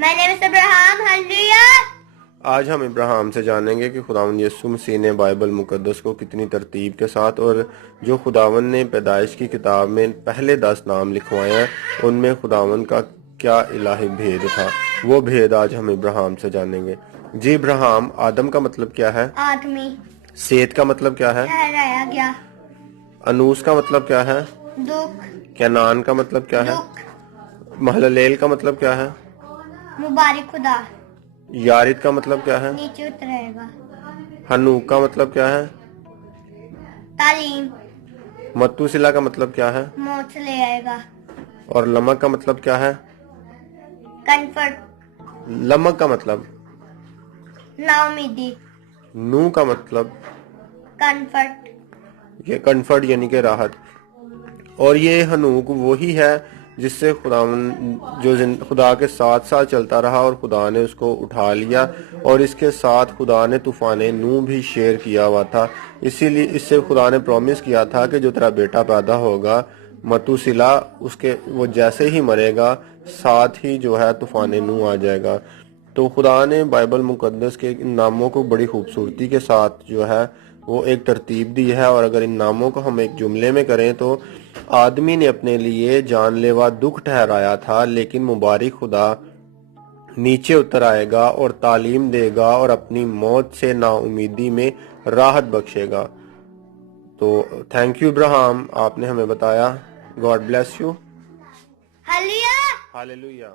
My name is Abraham. Hallelujah. آج ہم ابراہیم سے جانیں گے کہ خداوند یسوع مسیح نے بائبل مقدس کو کتنی ترتیب کے ساتھ اور جو خداوند نے پیدائش کی کتاب میں پہلے 10 نام لکھوائے ہیں ان میں خداوند کا کیا الہی بھید تھا، وہ بھید آج ہم ابراہیم سے جانیں گے۔ جی ابراہیم، آدم کا مطلب کیا ہے؟ آدمی۔ سیت کا مطلب کیا ہے؟ ٹھہرایا گیا۔ انوس کا مطلب کیا ہے؟ دکھ۔ کینان کا مطلب کیا ہے؟ دکھ۔ مہللیل کا مطلب کیا ہے؟ مبارک خدا۔ یارد کا مطلب کیا ہے؟ نیچے اترے گا۔ ہنوک کا مطلب کیا ہے؟ تعلیم۔ متوسلا کا مطلب کیا ہے؟ موت سے لے آئے گا۔ اور لمک کا مطلب کیا ہے؟ کنفرٹ۔ لمک کا مطلب؟ نا امیدی۔ نو کا مطلب؟ کنفرٹ۔ یہ کنفرٹ یعنی کہ راحت۔ اور یہ ہنوک وہی ہے جس سے خدا کے ساتھ ساتھ چلتا رہا اور خدا نے اس کو اٹھا لیا، اور اس کے ساتھ خدا نے طوفان نو بھی شیئر کیا ہوا تھا۔ اسی لیے اس سے خدا نے پرومس کیا تھا کہ جو تیرا بیٹا پیدا ہوگا متوسلا، وہ جیسے ہی مرے گا ساتھ ہی جو ہے طوفان نو آ جائے گا۔ تو خدا نے بائبل مقدس کے ان ناموں کو بڑی خوبصورتی کے ساتھ جو ہے وہ ایک ترتیب دی ہے، اور اگر ان ناموں کو ہم ایک جملے میں کریں تو آدمی نے اپنے لیے جان لیوا دکھ ٹھہرایا تھا، لیکن مبارک خدا نیچے اتر آئے گا اور تعلیم دے گا اور اپنی موت سے نا امیدی میں راحت بخشے گا۔ تو تھینک یو ابراہیم، آپ نے ہمیں بتایا۔ God bless you. ہلیلویہ۔ ہاللیلویہ۔